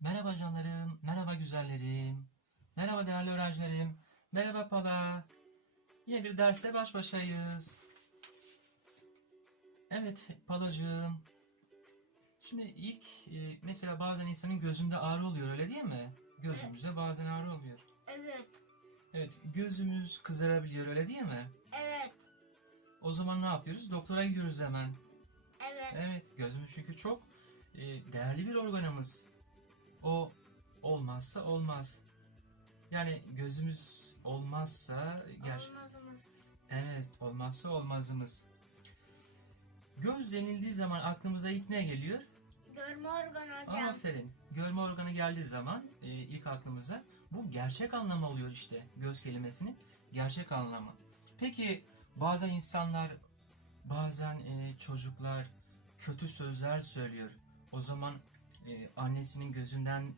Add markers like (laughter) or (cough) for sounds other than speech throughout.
Merhaba canlarım, merhaba güzellerim, merhaba değerli öğrencilerim, merhaba Pala. Yine bir derste baş başayız. Evet Palacığım. Şimdi ilk e, mesela bazen insanın gözünde ağrı oluyor öyle değil mi? Gözümüzde bazen ağrı oluyor. Evet. Evet gözümüz kızarabiliyor öyle değil mi? Evet. O zaman ne yapıyoruz? Doktora gidiyoruz hemen. Evet. Evet gözümüz çünkü çok e, değerli bir organımız. O olmazsa olmaz. Yani gözümüz olmazsa ger Olmazımız. evet olmazsa olmazımız. Göz denildiği zaman aklımıza ilk ne geliyor? Görme organı hocam. Aferin. Görme organı geldiği zaman e, ilk aklımıza bu gerçek anlamı oluyor işte göz kelimesinin gerçek anlamı. Peki bazen insanlar bazen e, çocuklar kötü sözler söylüyor. O zaman e, annesinin gözünden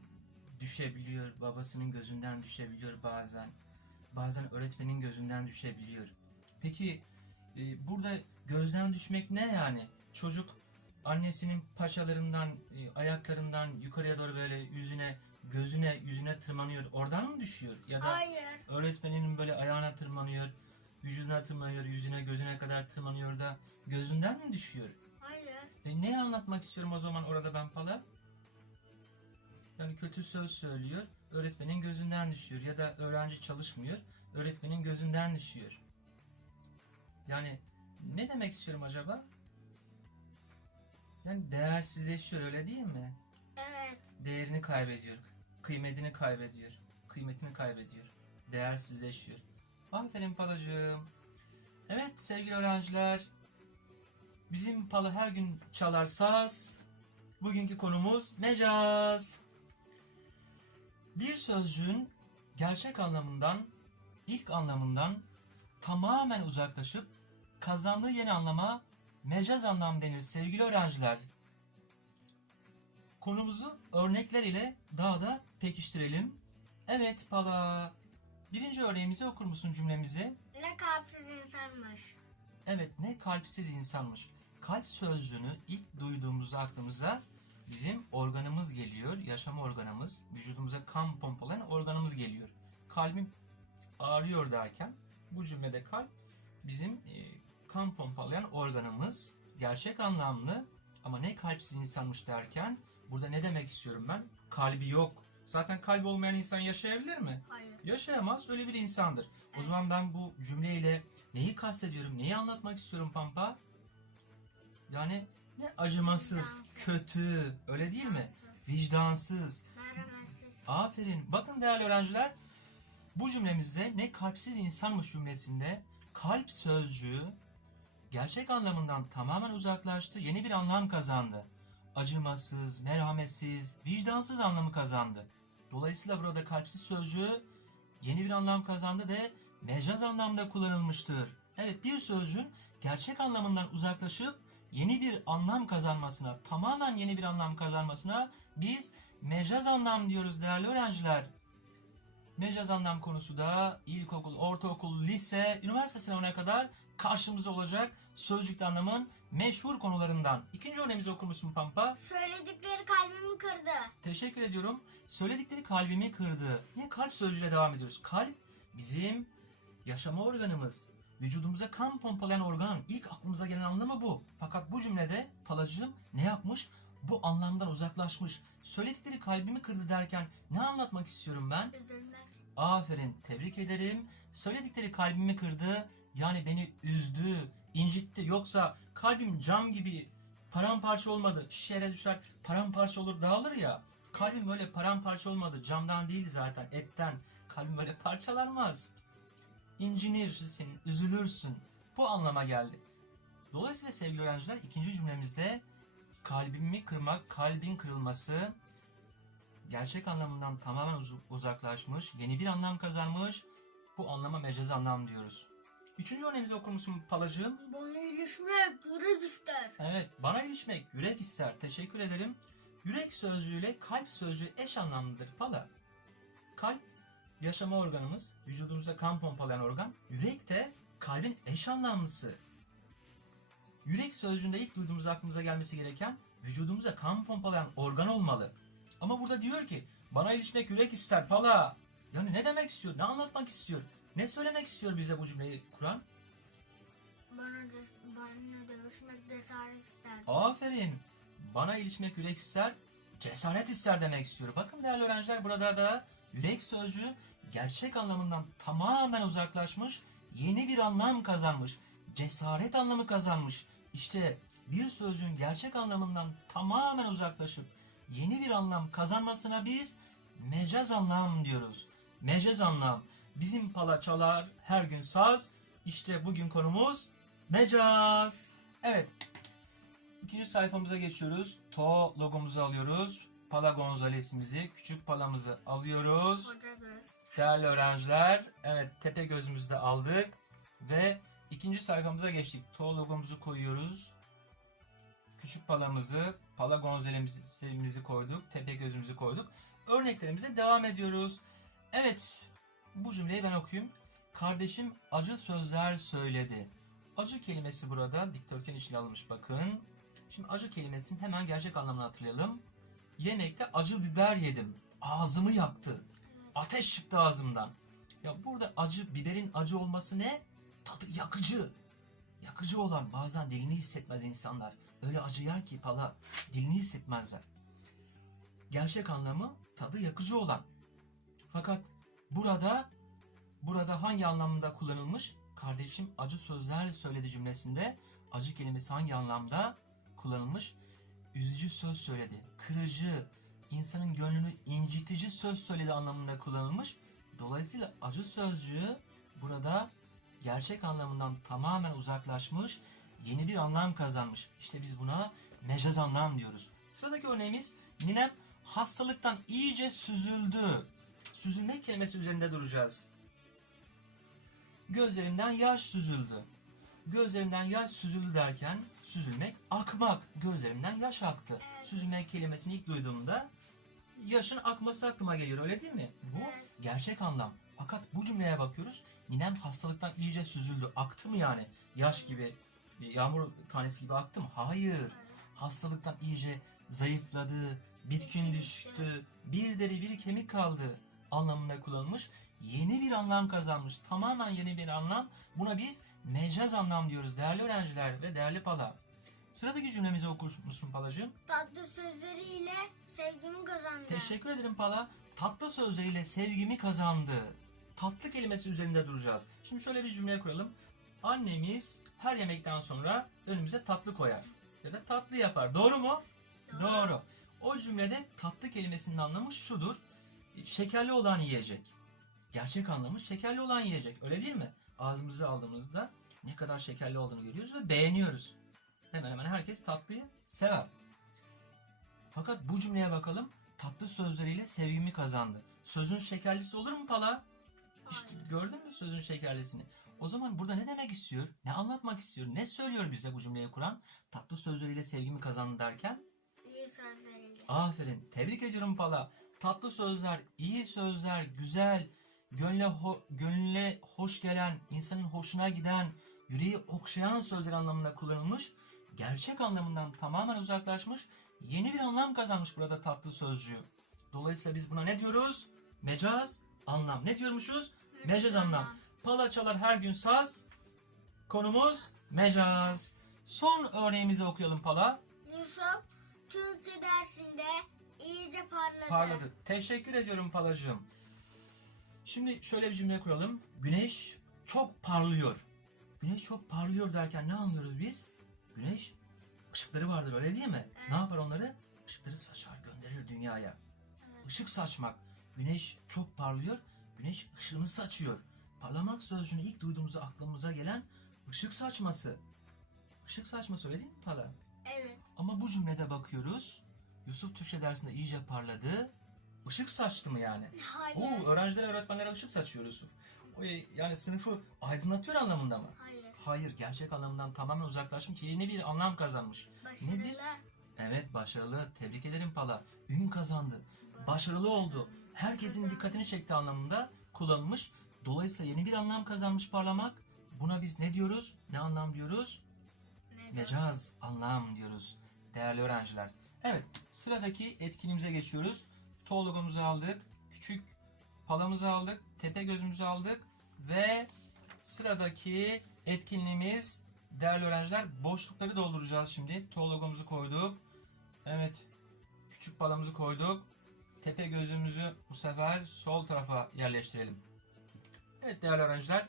düşebiliyor, babasının gözünden düşebiliyor bazen. Bazen öğretmenin gözünden düşebiliyor. Peki e, burada gözden düşmek ne yani? Çocuk annesinin paçalarından, e, ayaklarından yukarıya doğru böyle yüzüne, gözüne, yüzüne tırmanıyor. Oradan mı düşüyor? Ya da Hayır. öğretmeninin böyle ayağına tırmanıyor, vücuduna tırmanıyor, yüzüne, gözüne kadar tırmanıyor da gözünden mi düşüyor? Hayır. E, ne anlatmak istiyorum o zaman orada ben Pala? Yani kötü söz söylüyor, öğretmenin gözünden düşüyor ya da öğrenci çalışmıyor, öğretmenin gözünden düşüyor. Yani ne demek istiyorum acaba? Yani değersizleşiyor öyle değil mi? Evet. Değerini kaybediyor, kıymetini kaybediyor, kıymetini kaybediyor, değersizleşiyor. Aferin Palacığım. Evet sevgili öğrenciler, bizim Pala her gün çalar saz. Bugünkü konumuz mecaz. Bir sözcüğün gerçek anlamından, ilk anlamından tamamen uzaklaşıp kazandığı yeni anlama mecaz anlam denir sevgili öğrenciler. Konumuzu örnekler ile daha da pekiştirelim. Evet Pala. Birinci örneğimizi okur musun cümlemizi? Ne kalpsiz insanmış. Evet ne kalpsiz insanmış. Kalp sözcüğünü ilk duyduğumuzda aklımıza bizim organımız geliyor. Yaşam organımız. Vücudumuza kan pompalayan organımız geliyor. Kalbim ağrıyor derken bu cümlede kalp bizim e, kan pompalayan organımız. Gerçek anlamlı ama ne kalpsiz insanmış derken burada ne demek istiyorum ben? Kalbi yok. Zaten kalbi olmayan insan yaşayabilir mi? Hayır. Yaşayamaz öyle bir insandır. O zaman ben bu cümleyle neyi kastediyorum, neyi anlatmak istiyorum Pampa? Yani ne acımasız, kötü, öyle değil mi? Vicdansız. Aferin. Bakın değerli öğrenciler, bu cümlemizde ne kalpsiz insanmış cümlesinde kalp sözcüğü gerçek anlamından tamamen uzaklaştı, yeni bir anlam kazandı. Acımasız, merhametsiz, vicdansız anlamı kazandı. Dolayısıyla burada kalpsiz sözcüğü yeni bir anlam kazandı ve mecaz anlamda kullanılmıştır. Evet bir sözcüğün gerçek anlamından uzaklaşıp yeni bir anlam kazanmasına, tamamen yeni bir anlam kazanmasına biz mecaz anlam diyoruz değerli öğrenciler. Mecaz anlam konusu da ilkokul, ortaokul, lise, üniversite sınavına kadar karşımıza olacak sözcükte anlamın meşhur konularından. İkinci örneğimizi okur musun Pampa? Söyledikleri kalbimi kırdı. Teşekkür ediyorum. Söyledikleri kalbimi kırdı. Yine kalp sözcüğüyle devam ediyoruz. Kalp bizim yaşama organımız. Vücudumuza kan pompalayan organın ilk aklımıza gelen anlamı bu. Fakat bu cümlede palacığım ne yapmış? Bu anlamdan uzaklaşmış. Söyledikleri kalbimi kırdı derken ne anlatmak istiyorum ben? Üzülmek. Aferin, tebrik ederim. Söyledikleri kalbimi kırdı. Yani beni üzdü, incitti. Yoksa kalbim cam gibi paramparça olmadı. Şişere düşer, paramparça olur, dağılır ya. Kalbim böyle paramparça olmadı. Camdan değil zaten, etten. Kalbim böyle parçalanmaz. İncinirsin, üzülürsün. Bu anlama geldi. Dolayısıyla sevgili öğrenciler ikinci cümlemizde kalbimi kırmak, kalbin kırılması gerçek anlamından tamamen uz- uzaklaşmış, yeni bir anlam kazanmış. Bu anlama mecaz anlam diyoruz. Üçüncü örneğimizi okur musun Palacığım? Bana ilişmek yürek ister. Evet, bana ilişmek yürek ister. Teşekkür ederim. Yürek sözcüğüyle kalp sözcüğü eş anlamlıdır Pala. Kalp, yaşama organımız, vücudumuza kan pompalayan organ. Yürek de kalbin eş anlamlısı. Yürek sözcüğünde ilk duyduğumuz aklımıza gelmesi gereken vücudumuza kan pompalayan organ olmalı. Ama burada diyor ki bana ilişmek yürek ister pala. Yani ne demek istiyor? Ne anlatmak istiyor? Ne söylemek istiyor bize bu cümleyi kuran? Bana, des, benimle dövüşmek cesaret ister. Aferin. Bana ilişmek yürek ister, cesaret ister demek istiyor. Bakın değerli öğrenciler burada da yürek sözcüğü gerçek anlamından tamamen uzaklaşmış, yeni bir anlam kazanmış. Cesaret anlamı kazanmış. İşte bir sözcüğün gerçek anlamından tamamen uzaklaşıp yeni bir anlam kazanmasına biz mecaz anlam diyoruz. Mecaz anlam. Bizim pala çalar her gün saz. İşte bugün konumuz mecaz. Evet İkinci sayfamıza geçiyoruz. To logomuzu alıyoruz. Pala Gonzales'imizi, küçük palamızı alıyoruz. Değerli öğrenciler, evet tepe gözümüzü de aldık. Ve ikinci sayfamıza geçtik. To logomuzu koyuyoruz. Küçük palamızı, pala Gonzales'imizi koyduk. Tepe gözümüzü koyduk. Örneklerimize devam ediyoruz. Evet, bu cümleyi ben okuyayım. Kardeşim acı sözler söyledi. Acı kelimesi burada dikdörtgen içine alınmış bakın. Şimdi acı kelimesinin hemen gerçek anlamını hatırlayalım. Yemekte acı biber yedim. Ağzımı yaktı. Ateş çıktı ağzımdan. Ya burada acı, biberin acı olması ne? Tadı yakıcı. Yakıcı olan bazen dilini hissetmez insanlar. Öyle acı yer ki pala dilini hissetmezler. Gerçek anlamı tadı yakıcı olan. Fakat burada burada hangi anlamda kullanılmış? Kardeşim acı sözler söyledi cümlesinde acı kelimesi hangi anlamda kullanılmış? Üzücü söz söyledi. Kırıcı, insanın gönlünü incitici söz söyledi anlamında kullanılmış. Dolayısıyla acı sözcüğü burada gerçek anlamından tamamen uzaklaşmış, yeni bir anlam kazanmış. İşte biz buna mecaz anlam diyoruz. Sıradaki örneğimiz ninem hastalıktan iyice süzüldü. Süzülmek kelimesi üzerinde duracağız. Gözlerimden yaş süzüldü. Gözlerimden yaş süzüldü derken süzülmek akmak. Gözlerimden yaş aktı. Süzülmek kelimesini ilk duyduğumda yaşın akması aklıma geliyor öyle değil mi? Bu gerçek anlam. Fakat bu cümleye bakıyoruz. Ninem hastalıktan iyice süzüldü. Aktı mı yani? Yaş gibi, yağmur tanesi gibi aktı mı? Hayır. Hastalıktan iyice zayıfladı, bitkin düştü, bir deri bir kemik kaldı anlamında kullanılmış. Yeni bir anlam kazanmış. Tamamen yeni bir anlam. Buna biz mecaz anlam diyoruz değerli öğrenciler ve değerli pala. Sıradaki cümlemizi okur musun palacığım? Tatlı sözleriyle sevgimi kazandı. Teşekkür ederim Pala. Tatlı sözleriyle sevgimi kazandı. Tatlı kelimesi üzerinde duracağız. Şimdi şöyle bir cümle kuralım. Annemiz her yemekten sonra önümüze tatlı koyar. Ya da tatlı yapar. Doğru mu? Doğru. O cümlede tatlı kelimesinin anlamı şudur. Şekerli olan yiyecek. Gerçek anlamı şekerli olan yiyecek. Öyle değil mi? Ağzımıza aldığımızda ne kadar şekerli olduğunu görüyoruz ve beğeniyoruz. Hemen hemen herkes tatlıyı sever. Fakat bu cümleye bakalım. Tatlı sözleriyle sevgimi kazandı. Sözün şekerlisi olur mu Pala? İşte gördün mü sözün şekerlisini? O zaman burada ne demek istiyor? Ne anlatmak istiyor? Ne söylüyor bize bu cümleyi kuran? Tatlı sözleriyle sevgimi kazandı derken? İyi sözleriyle. Aferin. Tebrik ediyorum Pala. Tatlı sözler, iyi sözler, güzel, gönle, ho- gönle hoş gelen, insanın hoşuna giden, yüreği okşayan sözler anlamında kullanılmış. Gerçek anlamından tamamen uzaklaşmış. Yeni bir anlam kazanmış burada tatlı sözcüğü. Dolayısıyla biz buna ne diyoruz? Mecaz anlam. Ne diyormuşuz? Mecaz anlam. Pala çalar her gün saz. Konumuz mecaz. Son örneğimizi okuyalım Pala. Yusuf Türkçe dersinde iyice parladı. Parladı. Teşekkür ediyorum Palacığım. Şimdi şöyle bir cümle kuralım. Güneş çok parlıyor. Güneş çok parlıyor derken ne anlıyoruz biz? Güneş ışıkları vardır öyle değil mi? Ne yapar onları? Işıkları saçar gönderir dünyaya. Işık saçmak. Güneş çok parlıyor. Güneş ışığını saçıyor. Parlamak sözcüğünü ilk duyduğumuzda aklımıza gelen ışık saçması. Işık saçması öyle değil mi Pala? Evet. Ama bu cümlede bakıyoruz. Yusuf Türkçe dersinde iyice parladı. Işık saçtı mı yani? Hayır. Oo, öğrencilere öğretmenlere ışık saçıyor Yusuf. O, yani sınıfı aydınlatıyor anlamında mı? Hayır. Hayır, gerçek anlamından tamamen uzaklaşmış, yeni bir anlam kazanmış. Başarılı. Nedir? Evet, başarılı. Tebrik ederim Pala. Ün kazandı. Başarılı oldu. Herkesin dikkatini çekti anlamında kullanılmış. Dolayısıyla yeni bir anlam kazanmış parlamak. Buna biz ne diyoruz? Ne anlam diyoruz? Mecaz anlam diyoruz değerli öğrenciler. Evet sıradaki etkinliğimize geçiyoruz. Tol logomuzu aldık. Küçük palamızı aldık. Tepe gözümüzü aldık. Ve sıradaki etkinliğimiz değerli öğrenciler boşlukları dolduracağız şimdi. Tol logomuzu koyduk. Evet. Küçük palamızı koyduk. Tepe gözümüzü bu sefer sol tarafa yerleştirelim. Evet değerli öğrenciler.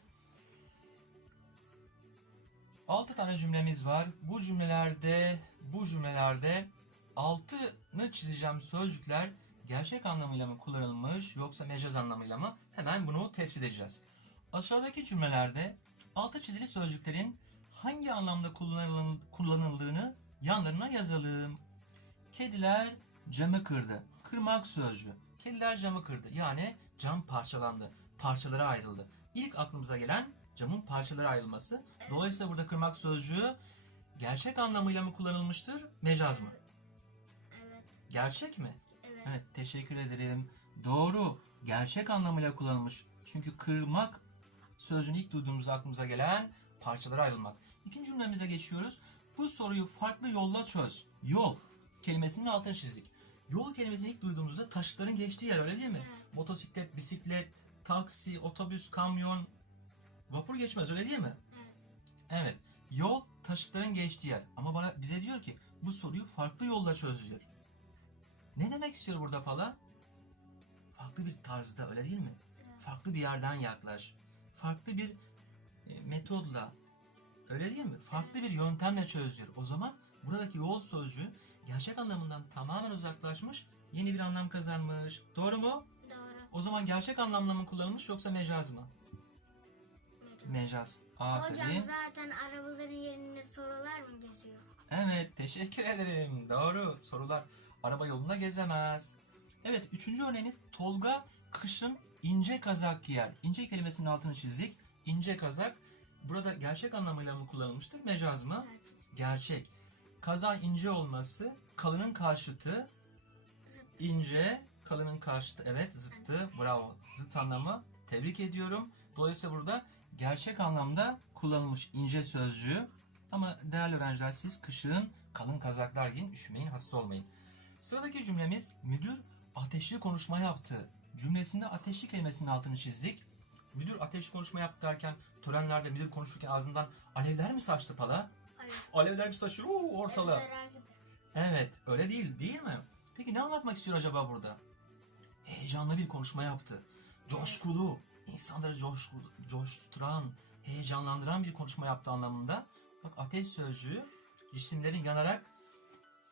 6 tane cümlemiz var. Bu cümlelerde bu cümlelerde altını çizeceğim sözcükler gerçek anlamıyla mı kullanılmış yoksa mecaz anlamıyla mı? Hemen bunu tespit edeceğiz. Aşağıdaki cümlelerde altı çizili sözcüklerin hangi anlamda kullanıl- kullanıldığını yanlarına yazalım. Kediler camı kırdı. Kırmak sözcüğü. Kediler camı kırdı. Yani cam parçalandı. Parçalara ayrıldı. İlk aklımıza gelen camın parçalara ayrılması. Dolayısıyla burada kırmak sözcüğü gerçek anlamıyla mı kullanılmıştır, mecaz mı? Gerçek mi? Evet. Teşekkür ederim. Doğru, gerçek anlamıyla kullanılmış. Çünkü kırmak sözcüğünü ilk duyduğumuzda aklımıza gelen parçalara ayrılmak. İkinci cümlemize geçiyoruz. Bu soruyu farklı yolla çöz. Yol kelimesinin altını çizdik. Yol kelimesini ilk duyduğumuzda taşıtların geçtiği yer öyle değil mi? Evet. Motosiklet, bisiklet, taksi, otobüs, kamyon, vapur geçmez öyle değil mi? Evet. Evet. Yol taşıtların geçtiği yer. Ama bana bize diyor ki bu soruyu farklı yolla çöz diyor. Ne demek istiyor burada Pala? Farklı bir tarzda öyle değil mi? Farklı bir yerden yaklaş. Farklı bir e, metodla öyle değil mi? Farklı bir yöntemle çöz diyor. O zaman buradaki yol sözcüğü gerçek anlamından tamamen uzaklaşmış, yeni bir anlam kazanmış. Doğru mu? Doğru. O zaman gerçek anlamla mı kullanılmış yoksa mecaz mı? Mecaz. Mecaz. Aferin. Hocam zaten arabaların yerinde sorular mı geziyor? Evet, teşekkür ederim. Doğru. Sorular araba yolunda gezemez. Evet, üçüncü örneğimiz Tolga kışın ince kazak giyer. İnce kelimesinin altını çizdik. İnce kazak burada gerçek anlamıyla mı kullanılmıştır, mecaz mı? Evet. Gerçek. Kazan ince olması, kalının karşıtı, ince, kalının karşıtı. Evet, zıttı. Bravo. Zıt anlamı. Tebrik ediyorum. Dolayısıyla burada gerçek anlamda kullanılmış ince sözcüğü. Ama değerli öğrenciler siz kışın kalın kazaklar giyin, üşümeyin, hasta olmayın. Sıradaki cümlemiz müdür ateşli konuşma yaptı. Cümlesinde ateşli kelimesinin altını çizdik. Müdür ateşli konuşma yaptı derken törenlerde müdür konuşurken ağzından alevler mi saçtı pala? (laughs) Alevler mi saçıyor uuu, ortalığa? Evet, öyle değil, değil mi? Peki ne anlatmak istiyor acaba burada? Heyecanlı bir konuşma yaptı. Coşkulu, insanları coşkulu, coşturan, heyecanlandıran bir konuşma yaptı anlamında. Bak ateş sözcüğü cisimlerin yanarak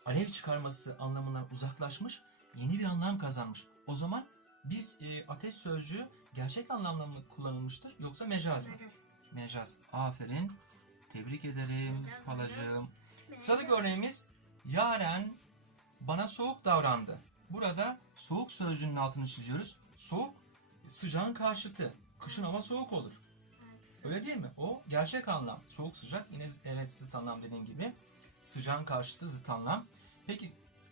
alev çıkarması anlamından uzaklaşmış, yeni bir anlam kazanmış. O zaman biz e, ateş sözcüğü gerçek anlamda mı kullanılmıştır yoksa mecaz mı? Mecaz. Mecaz. Aferin. Tebrik ederim Mecaz, Palacığım. mecaz. Sıradaki örneğimiz Yaren bana soğuk davrandı. Burada soğuk sözcüğünün altını çiziyoruz. Soğuk sıcağın karşıtı. Kışın hava soğuk olur. Öyle değil mi? O gerçek anlam. Soğuk sıcak yine evet zıt anlam dediğim gibi. Sıcağın karşıtı zıt anlam. Peki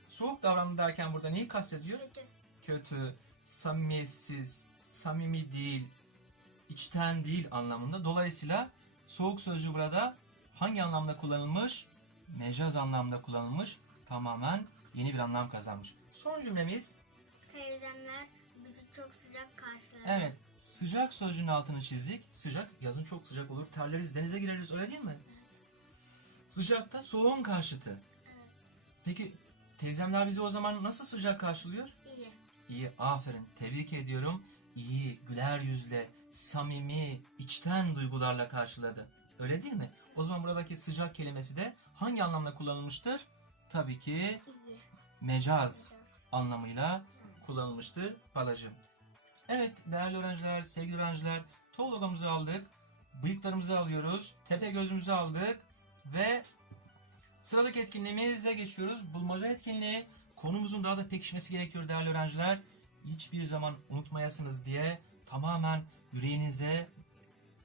soğuk davrandı derken burada neyi kastediyor? Kötü. Kötü, samimiyetsiz, samimi değil, içten değil anlamında. Dolayısıyla soğuk sözcüğü burada hangi anlamda kullanılmış? Mecaz anlamda kullanılmış. Tamamen yeni bir anlam kazanmış. Son cümlemiz Teyzemler bizi çok sıcak karşıladı. evet sıcak sözcüğünün altını çizdik. Sıcak yazın çok sıcak olur. Terleriz denize gireriz öyle değil mi? Sıcakta soğuğun karşıtı. Evet. Peki teyzemler bizi o zaman nasıl sıcak karşılıyor? İyi. İyi, aferin. Tebrik ediyorum. İyi, güler yüzle, samimi, içten duygularla karşıladı. Öyle değil mi? O zaman buradaki sıcak kelimesi de hangi anlamda kullanılmıştır? Tabii ki İyi. mecaz anlamıyla kullanılmıştır palacım. Evet değerli öğrenciler, sevgili öğrenciler, tol logomuzu aldık. Bıyıklarımızı alıyoruz. Tepe gözümüzü aldık. Ve sıradaki etkinliğimize geçiyoruz. Bulmaca etkinliği. Konumuzun daha da pekişmesi gerekiyor değerli öğrenciler. Hiçbir zaman unutmayasınız diye tamamen yüreğinize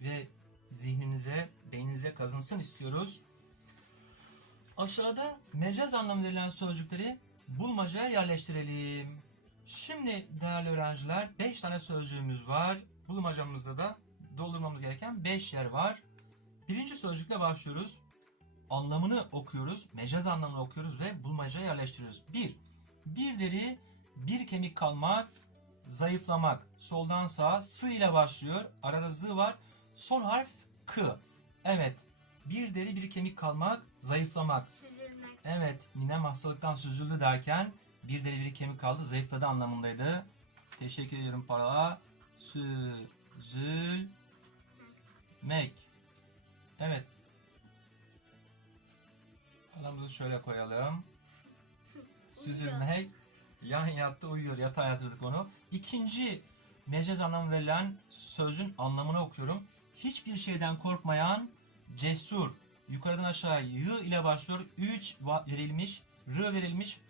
ve zihninize, beyninize kazınsın istiyoruz. Aşağıda mecaz anlamı verilen sözcükleri bulmacaya yerleştirelim. Şimdi değerli öğrenciler 5 tane sözcüğümüz var. Bulmacamızda da doldurmamız gereken 5 yer var. Birinci sözcükle başlıyoruz. Anlamını okuyoruz, mecaz anlamını okuyoruz ve bulmacaya yerleştiriyoruz. 1. Birileri Bir kemik kalmak, zayıflamak. Soldan sağa sı ile başlıyor. Arada zı var. Son harf k. Evet. Bir deri bir kemik kalmak, zayıflamak. Süzülmek. Evet, ninem hastalıktan süzüldü derken bir deri bir kemik kaldı, zayıfladı anlamındaydı. Teşekkür ediyorum para. Süzülmek. Evet. Adamımızı şöyle koyalım. (laughs) Süzülmek. Yan yattı uyuyor. Yatağa yatırdık onu. İkinci mecaz anlamı verilen sözün anlamını okuyorum. Hiçbir şeyden korkmayan cesur. Yukarıdan aşağı y ile başlıyor. 3 verilmiş. R verilmiş.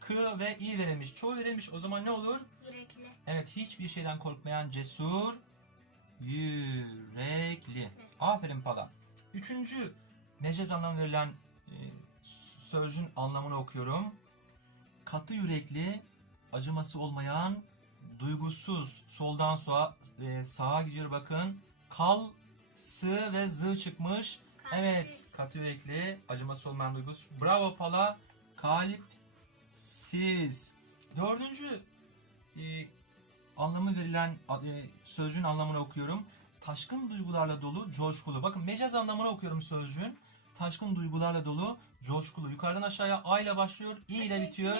K ve i verilmiş. Çoğu verilmiş. O zaman ne olur? Yürekli. Evet hiçbir şeyden korkmayan cesur, yürekli. Aferin Pala. Üçüncü mecaz anlam verilen sözcüğün anlamını okuyorum. Katı yürekli, acıması olmayan, duygusuz. Soldan sağa, e, sağa gidiyor bakın. Kal, sı ve zı çıkmış. Evet, Kalpsiz. katı yürekli, acıması olmayan duygusuz. Bravo Pala. Kalpsiz. Dördüncü e, anlamı verilen e, sözcüğün anlamını okuyorum. Taşkın duygularla dolu, coşkulu. Bakın mecaz anlamını okuyorum sözcüğün. Taşkın duygularla dolu, coşkulu. Yukarıdan aşağıya A ile başlıyor, İ ile bitiyor.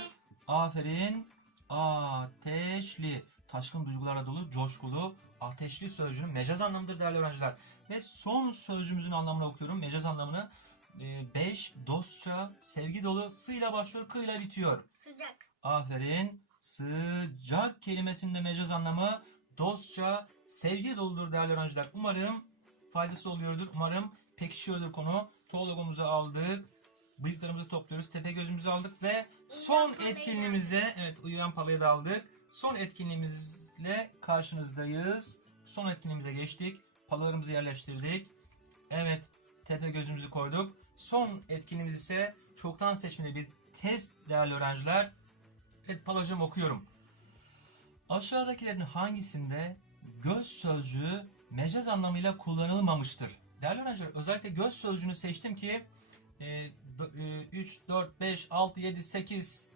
Aferin. Ateşli. Taşkın duygularla dolu, coşkulu, ateşli sözcüğünün mecaz anlamıdır değerli öğrenciler. Ve son sözcüğümüzün anlamını okuyorum. Mecaz anlamını 5 dostça, sevgi dolu, sı ile başlıyor, kı ile bitiyor. Sıcak. Aferin. Sıcak kelimesinde mecaz anlamı dostça, sevgi doludur değerli öğrenciler. Umarım faydası oluyordur. Umarım pekişiyordur konu. Toologumuzu aldık. Bıyıklarımızı topluyoruz. Tepe gözümüzü aldık ve son etkinliğimize evet uyuyan palayı da aldık. Son etkinliğimizle karşınızdayız. Son etkinliğimize geçtik. Palalarımızı yerleştirdik. Evet tepe gözümüzü koyduk. Son etkinliğimiz ise çoktan seçmeli bir test değerli öğrenciler. Evet palacığım okuyorum. Aşağıdakilerin hangisinde göz sözcüğü mecaz anlamıyla kullanılmamıştır? Değerli öğrenciler özellikle göz sözcüğünü seçtim ki e, 3, 4, 5, 6, 7, 8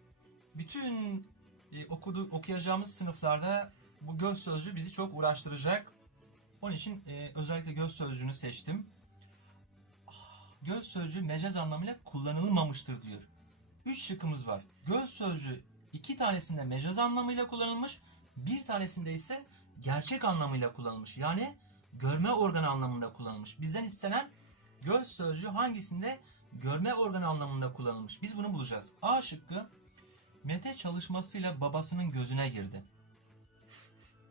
bütün e, okudu, okuyacağımız sınıflarda bu göz sözcüğü bizi çok uğraştıracak. Onun için e, özellikle göz sözcüğünü seçtim. Göz sözcüğü mecaz anlamıyla kullanılmamıştır diyor. Üç şıkkımız var. Göz sözcüğü iki tanesinde mecaz anlamıyla kullanılmış, bir tanesinde ise gerçek anlamıyla kullanılmış. Yani görme organı anlamında kullanılmış. Bizden istenen göz sözcüğü hangisinde görme organı anlamında kullanılmış. Biz bunu bulacağız. A şıkkı Mete çalışmasıyla babasının gözüne girdi.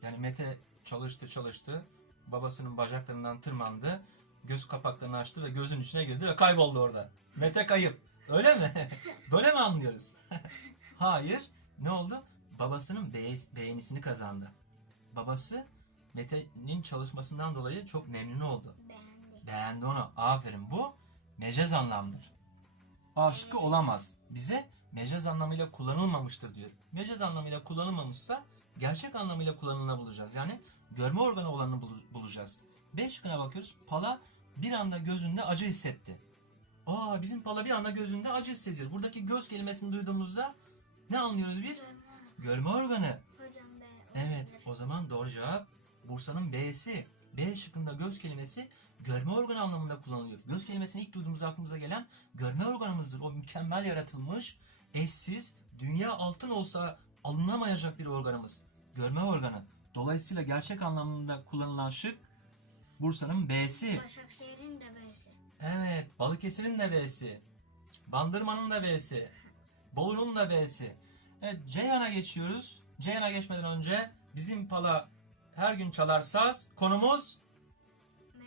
Yani Mete çalıştı çalıştı. Babasının bacaklarından tırmandı. Göz kapaklarını açtı ve gözün içine girdi ve kayboldu orada. Mete kayıp. Öyle mi? (laughs) Böyle mi anlıyoruz? (laughs) Hayır. Ne oldu? Babasının be- beğenisini kazandı. Babası Mete'nin çalışmasından dolayı çok memnun oldu. Beğendi. Beğendi onu. Aferin. Bu mecaz anlamdır. Aşkı olamaz. Bize mecaz anlamıyla kullanılmamıştır diyor. Mecaz anlamıyla kullanılmamışsa gerçek anlamıyla kullanılını bulacağız. Yani görme organı olanını bul- bulacağız. B şıkkına bakıyoruz. Pala bir anda gözünde acı hissetti. Aa bizim Pala bir anda gözünde acı hissediyor. Buradaki göz kelimesini duyduğumuzda ne anlıyoruz biz? Görme organı. Hocam be. Evet o zaman doğru cevap Bursa'nın B'si. B şıkkında göz kelimesi görme organı anlamında kullanılıyor. Göz kelimesini ilk duyduğumuzda aklımıza gelen görme organımızdır. O mükemmel yaratılmış, eşsiz, dünya altın olsa alınamayacak bir organımız. Görme organı. Dolayısıyla gerçek anlamında kullanılan şık Bursa'nın B'si. Başakşehir'in de B'si. Evet, Balıkesir'in de B'si. Bandırma'nın da B'si. Bolu'nun da B'si. Evet, Ceyhan'a geçiyoruz. Ceyhan'a geçmeden önce bizim pala her gün çalar saz. Konumuz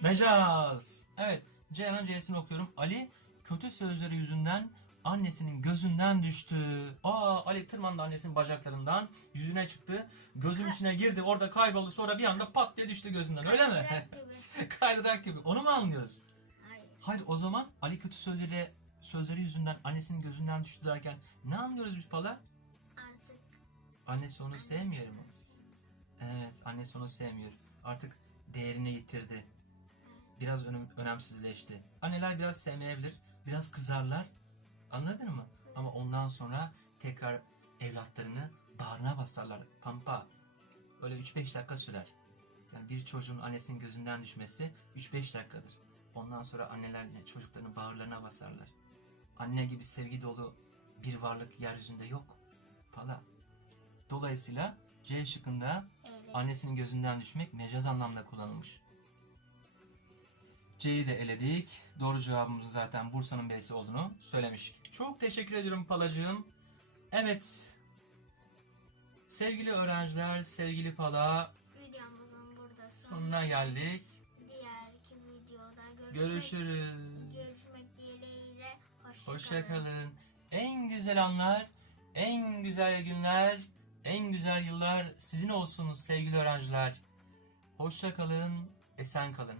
mecaz. Evet, Ceyhan'ın C'sini okuyorum. Ali kötü sözleri yüzünden annesinin gözünden düştü. Aa Ali tırmandı annesinin bacaklarından. Yüzüne çıktı. Gözün içine girdi. Orada kayboldu. Sonra bir anda pat diye düştü gözünden. Öyle mi? Kaydırak (laughs) gibi. Kaydırak gibi. Onu mu anlıyoruz? Hayır. Hayır o zaman Ali kötü sözleri sözleri yüzünden annesinin gözünden düştü derken ne anlıyoruz biz Pala? Artık. Annesi onu sevmiyor mu? Evet annesi onu sevmiyor. Artık değerini yitirdi. Biraz önem- önemsizleşti. Anneler biraz sevmeyebilir. Biraz kızarlar. Anladın mı? Ama ondan sonra tekrar evlatlarını bağrına basarlar. Pampa. Böyle 3-5 dakika sürer. Yani bir çocuğun annesinin gözünden düşmesi 3-5 dakikadır. Ondan sonra anneler çocuklarını bağırlarına basarlar. Anne gibi sevgi dolu bir varlık yeryüzünde yok. Pala. Dolayısıyla C şıkkında Evet. annesinin gözünden düşmek mecaz anlamda kullanılmış. C'yi de eledik. Doğru cevabımız zaten Bursa'nın B'si olduğunu söylemiştik. Çok teşekkür ediyorum Palacığım. Evet. Sevgili öğrenciler, sevgili Pala, Videomuzun burada son. sonuna geldik. Diğer iki videoda görüşmek, Görüşürüz. görüşmek dileğiyle. Hoşça, Hoşça kalın. En güzel anlar, en güzel günler, en güzel yıllar sizin olsun sevgili öğrenciler. Hoşça kalın, esen kalın.